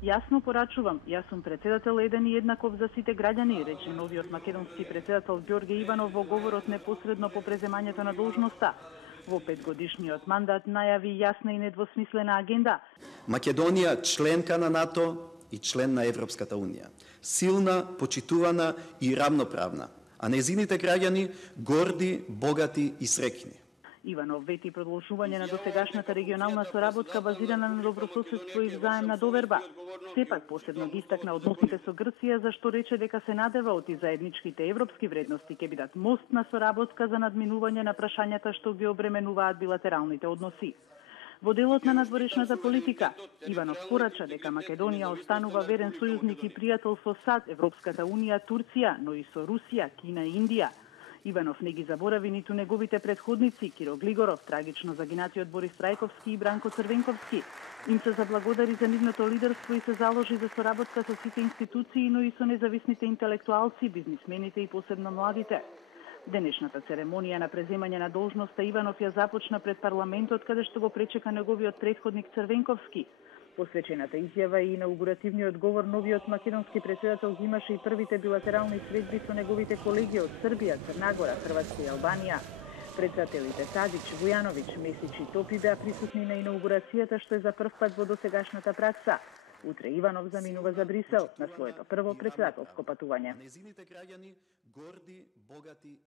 Јасно порачувам, јас сум председател еден и еднаков за сите граѓани, рече новиот македонски председател Ѓорге Иванов во говорот непосредно по преземањето на должноста. Во 5-годишниот мандат најави јасна и недвосмислена агенда. Македонија членка на НАТО и член на Европската Унија. Силна, почитувана и равноправна, а незините граѓани горди, богати и среќни. Иванов вети продолжување на досегашната регионална соработка базирана на добрососедство и взаемна доверба. Сепак посебно ги истакна односите со Грција, зашто рече дека се надева оти заедничките европски вредности ќе бидат мост на соработка за надминување на прашањата што ги обременуваат билатералните односи. Во делот на надворешната политика, Иванов порача дека Македонија останува верен сојузник и пријател со САД, Европската Унија, Турција, но и со Русија, Кина и Индија. Иванов не ги заборави ниту неговите предходници Киро Глигоров, трагично загинатиот Борис Трајковски и Бранко Црвенковски. Им се заблагодари за нивното лидерство и се заложи за соработка со сите институции, но и со независните интелектуалци, бизнисмените и посебно младите. Денешната церемонија на преземање на должноста Иванов ја започна пред парламентот, каде што го пречека неговиот претходник Црвенковски. Посвечената изјава и инаугуративниот говор новиот македонски председател ги имаше и првите билатерални средби со неговите колеги од Србија, Црна Гора, Хрватска и Албанија. Председателите Тадич, Вујановиќ, Месич и Топи беа присутни на инаугурацијата, што е за прв пат во досегашната пракса. Утре Иванов заминува за Брисел на своето прво председателско патување.